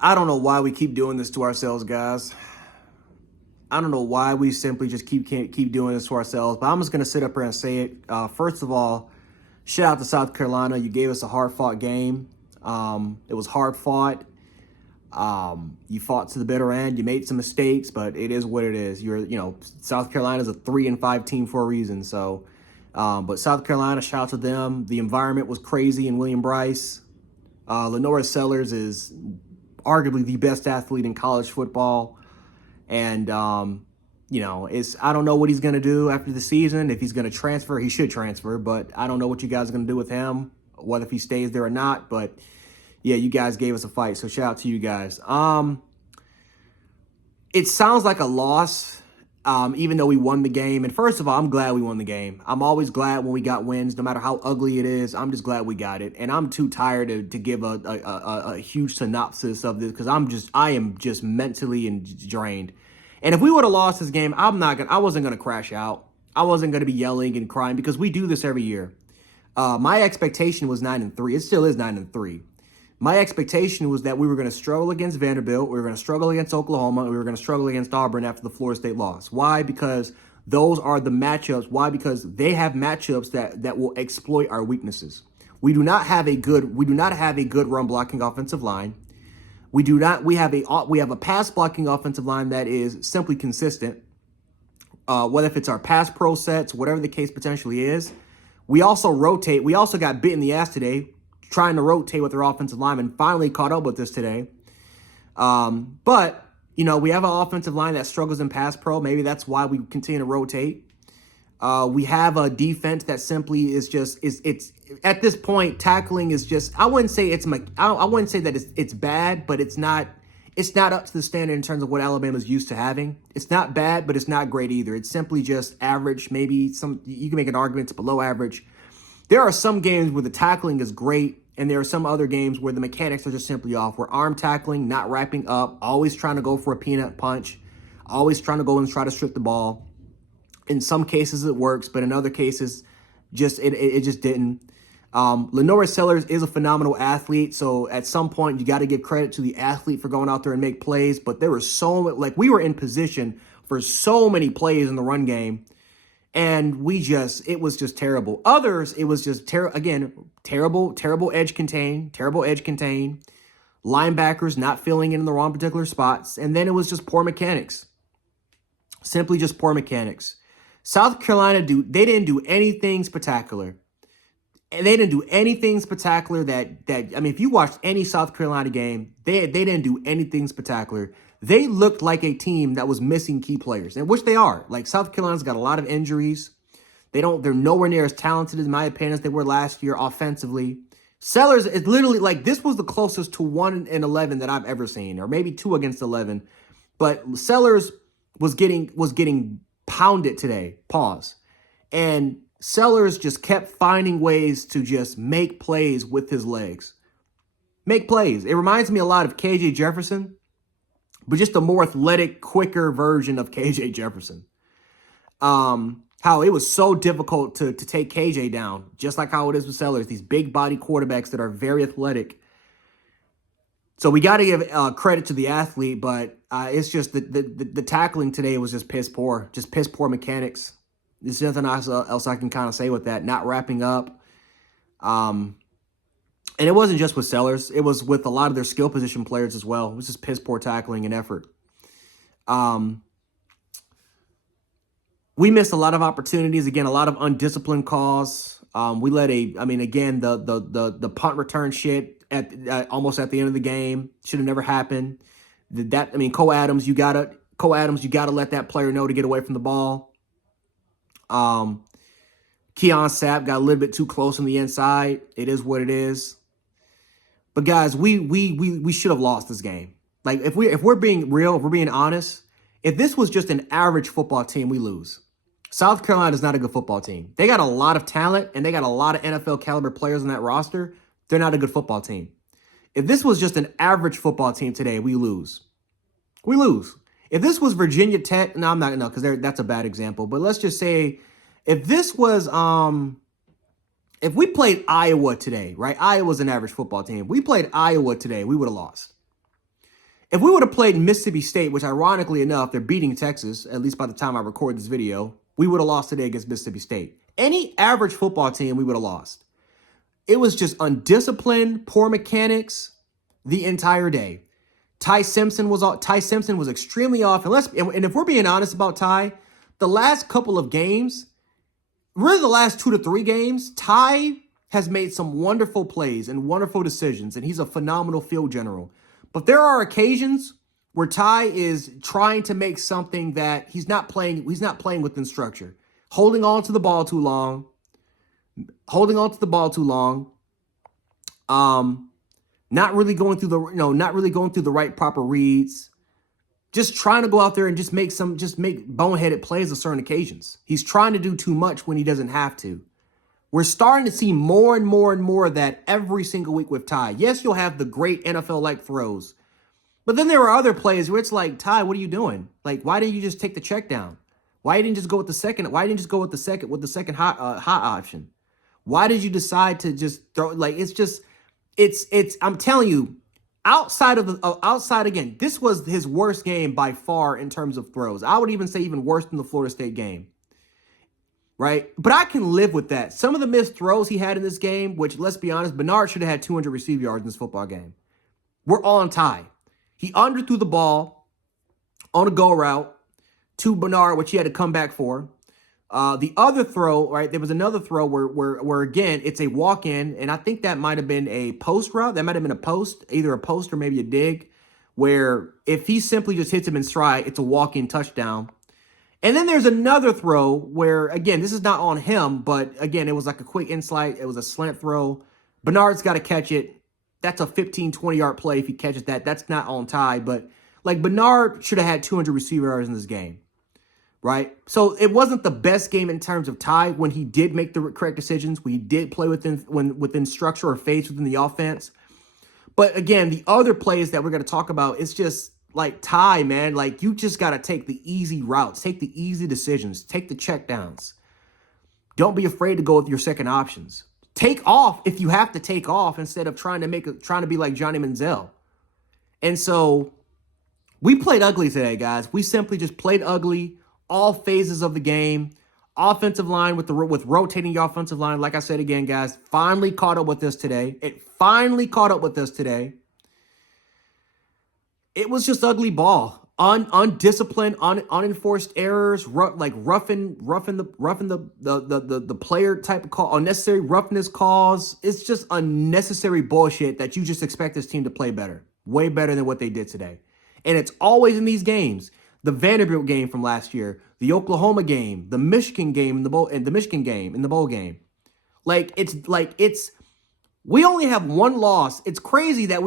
I don't know why we keep doing this to ourselves, guys. I don't know why we simply just keep doing this to ourselves. But I'm just gonna sit up here and say it. First of all, shout out to South Carolina. You gave us a hard fought game. It was hard fought. You fought to the bitter end. You made some mistakes, but it is what it is. South Carolina's a 3-5 team for a reason. So, but South Carolina, shout out to them. The environment was crazy in William Bryce. Lenora Sellers is arguably the best athlete in college football. And, I don't know what he's going to do after the season. If he's going to transfer, he should transfer. But I don't know what you guys are going to do with him, whether if he stays there or not. But, yeah, you guys gave us a fight. So shout out to you guys. It sounds like a loss, even though we won the game. And first of all, I'm glad we won the game. I'm always glad when we got wins, no matter how ugly it is. I'm just glad we got it. And I'm too tired to give a huge synopsis of this because I am just mentally drained. And if we would have lost this game, I wasn't gonna crash out. I wasn't gonna be yelling and crying because we do this every year. My expectation was 9-3. It still is 9-3. My expectation was that we were going to struggle against Vanderbilt, we were going to struggle against Oklahoma, and we were going to struggle against Auburn after the Florida State loss. Why? Because those are the matchups. Why? Because they have matchups that will exploit our weaknesses. We do not have a good run blocking offensive line. We have a pass blocking offensive line that is simply consistent. Whether if it's our pass pro sets, whatever the case potentially is. We also rotate. We also got bit in the ass today trying to rotate with their offensive lineman, finally caught up with us today. But, we have an offensive line that struggles in pass pro. Maybe that's why we continue to rotate. We have a defense that simply is it's at this point, tackling is just, I wouldn't say that it's bad, but it's not up to the standard in terms of what Alabama's used to having. It's not bad, but it's not great either. It's simply just average. Maybe you can make an argument it's below average. There are some games where the tackling is great, and there are some other games where the mechanics are just simply off, where arm tackling, not wrapping up, always trying to go for a peanut punch, always trying to go and try to strip the ball. In some cases it works, but in other cases, it just didn't. Lenora Sellers is a phenomenal athlete, so at some point you got to give credit to the athlete for going out there and make plays, but there were we were in position for so many plays in the run game. And it was just terrible. Others, it was just terrible edge contain. Linebackers not filling in the wrong particular spots. And then it was just poor mechanics. Simply just poor mechanics. South Carolina, they didn't do anything spectacular. And they didn't do anything spectacular if you watched any South Carolina game, they didn't do anything spectacular. They looked like a team that was missing key players, and which they are. Like, South Carolina's got a lot of injuries. They're nowhere near as talented, in my opinion, as they were last year offensively. Sellers is literally this was the closest to 1-11 that I've ever seen, or maybe 2-11. But Sellers was getting pounded today. Pause. And Sellers just kept finding ways to just make plays with his legs. Make plays. It reminds me a lot of KJ Jefferson, but just a more athletic, quicker version of KJ Jefferson. How it was so difficult to take KJ down, just like how it is with Sellers, these big body quarterbacks that are very athletic. So we got to give credit to the athlete, but it's just the tackling today was just piss poor mechanics. There's nothing else I can kind of say with that. Not wrapping up. And it wasn't just with Sellers. It was with a lot of their skill position players as well. It was just piss poor tackling and effort. We missed a lot of opportunities. Again, a lot of undisciplined calls. We let the punt return shit almost at the end of the game. Should have never happened. Cole Adams, you gotta let that player know to get away from the ball. Keon Sapp got a little bit too close on the inside. It is what it is. But guys, we should have lost this game. Like, if we're being real, if we're being honest, if this was just an average football team, we lose. South Carolina is not a good football team. They got a lot of talent and they got a lot of NFL caliber players on that roster. They're not a good football team. If this was just an average football team today, we lose. We lose. If this was Virginia Tech, because that's a bad example. But let's just say if this was if we played Iowa today, right? Iowa's an average football team. If we played Iowa today, we would have lost. If we would have played Mississippi State, which ironically enough, they're beating Texas, at least by the time I record this video, we would have lost today against Mississippi State. Any average football team, we would have lost. It was just undisciplined, poor mechanics the entire day. Ty Simpson was extremely off. And if we're being honest about Ty, the last couple of games, really the last 2 to 3 games, Ty has made some wonderful plays and wonderful decisions, and he's a phenomenal field general. But there are occasions where Ty is trying to make something that he's not playing within structure. Holding on to the ball too long. Not really going through the right proper reads. Just trying to go out there and just make boneheaded plays on certain occasions. He's trying to do too much when he doesn't have to. We're starting to see more and more and more of that every single week with Ty. Yes, you'll have the great NFL-like throws. But then there are other plays where it's like, Ty, what are you doing? Like, why didn't you just take the check down? Why didn't you just go with the second? Why didn't you just go with the second hot option? Why did you decide to just throw? Like, I'm telling you, outside again, this was his worst game by far in terms of throws. I would even say even worse than the Florida State game. Right? But I can live with that. Some of the missed throws he had in this game, which, let's be honest, Bernard should have had 200 receiving yards in this football game. We're on Ty. He underthrew the ball on a go route to Bernard, which he had to come back for. The other throw, right, there was another throw where again, it's a walk-in, and I think that might have been a post route. That might have been a post, either a post or maybe a dig, where if he simply just hits him in stride, it's a walk-in touchdown. And then there's another throw where, again, this is not on him, but again, it was like a quick insight. It was a slant throw. Bernard's got to catch it. That's a 15, 20-yard play if he catches that. That's not on Ty, but like Bernard should have had 200 receiver yards in this game, right? So it wasn't the best game in terms of Ty when he did make the correct decisions, when he did play within structure or phase within the offense. But again, the other plays that we're going to talk about, it's just like Ty, man. Like, you just got to take the easy routes, take the easy decisions, take the checkdowns. Don't be afraid to go with your second options. Take off if you have to take off instead of trying to be like Johnny Manziel. And so we played ugly today, guys. We simply just played ugly all phases of the game. Offensive line with rotating your offensive line. Like I said again, guys, finally caught up with us today. It finally caught up with us today. It was just ugly ball. Undisciplined, unenforced errors, roughing the player type of call, unnecessary roughness calls. It's just unnecessary bullshit that you just expect this team to play better, way better than what they did today. And it's always in these games. The Vanderbilt game from last year, the Oklahoma game, the Michigan game in the bowl, and the Michigan game in the bowl game. We only have one loss. It's crazy that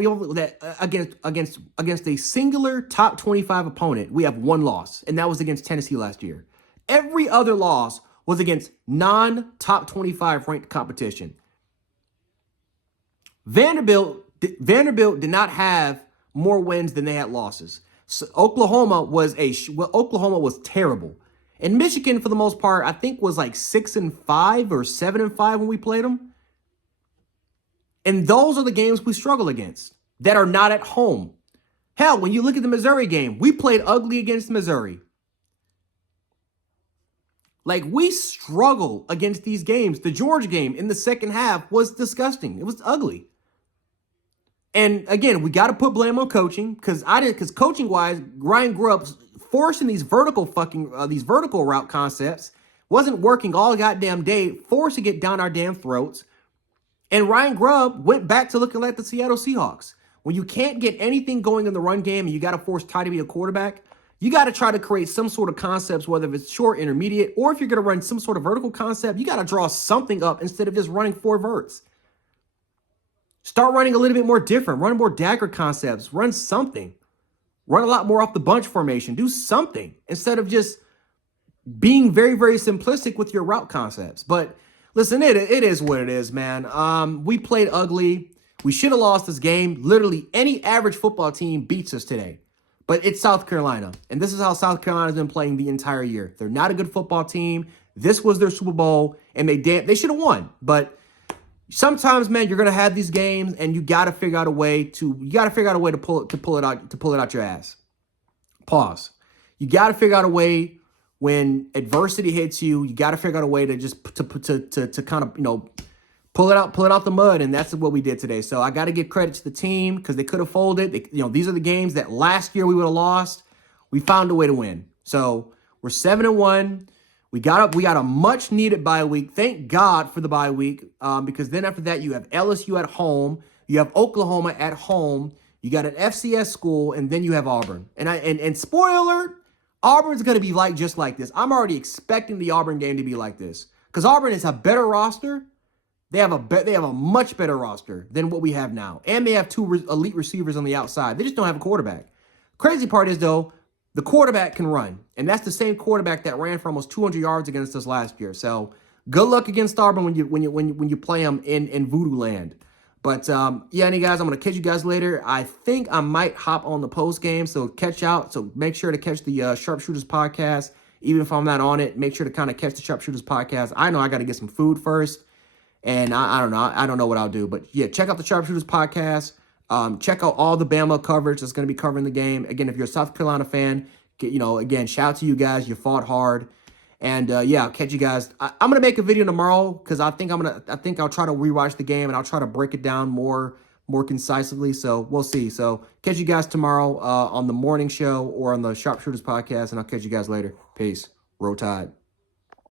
against a singular top 25 opponent, we have one loss, and that was against Tennessee last year. Every other loss was against non-top 25 ranked competition. Vanderbilt did not have more wins than they had losses. So Oklahoma was terrible. And Michigan, for the most part, I think was like 6-5 or 7-5 when we played them. And those are the games we struggle against that are not at home. Hell, when you look at the Missouri game, we played ugly against Missouri. Like, we struggle against these games. The Georgia game in the second half was disgusting. It was ugly. And again, we got to put blame on coaching because coaching wise, Ryan Grubb's forcing these vertical route concepts wasn't working all goddamn day, forcing it down our damn throats. And Ryan Grubb went back to looking like the Seattle Seahawks. When you can't get anything going in the run game and you got to force Ty to be a quarterback, you got to try to create some sort of concepts, whether it's short, intermediate, or if you're going to run some sort of vertical concept, you got to draw something up instead of just running 4 verts. Start running a little bit more different. Run more dagger concepts. Run something. Run a lot more off the bunch formation. Do something instead of just being very, very simplistic with your route concepts. But listen, it is what it is, man. We played ugly. We should have lost this game. Literally, any average football team beats us today. But it's South Carolina. And this is how South Carolina's been playing the entire year. They're not a good football team. This was their Super Bowl. And they should have won. But Sometimes, man, you're gonna have these games, and you got to figure out a way to pull it out your ass. Pause. You got to figure out a way when adversity hits you. You got to figure out a way to just to kind of pull it out the mud, and that's what we did today. So I got to give credit to the team because they could have folded. These are the games that last year we would have lost. We found a way to win. So we're 7-1. We got a much needed bye week. Thank God for the bye week, because then after that you have LSU at home, you have Oklahoma at home, you got an FCS school, and then you have Auburn. And spoiler alert, Auburn's going to be just like this. I'm already expecting the Auburn game to be like this because Auburn is a better roster. They have a much better roster than what we have now, and they have two elite receivers on the outside. They just don't have a quarterback. Crazy part is though, the quarterback can run, and that's the same quarterback that ran for almost 200 yards against us last year. So good luck against Auburn when you play them in Voodoo Land. But yeah, any guys, I'm gonna catch you guys later. I think I might hop on the post game, so So make sure to catch the Sharpshooters podcast. Even if I'm not on it, make sure to kind of catch the Sharpshooters podcast. I know I got to get some food first, and I don't know. I don't know what I'll do, but yeah, check out the Sharpshooters podcast. Check out all the Bama coverage that's going to be covering the game. Again, if you're a South Carolina fan, again, shout out to you guys. You fought hard. And yeah, I'll catch you guys. I'm going to make a video tomorrow because I think I'll try to rewatch the game and I'll try to break it down more concisely. So we'll see. So catch you guys tomorrow on the morning show or on the Sharpshooters podcast, and I'll catch you guys later. Peace. Roll Tide.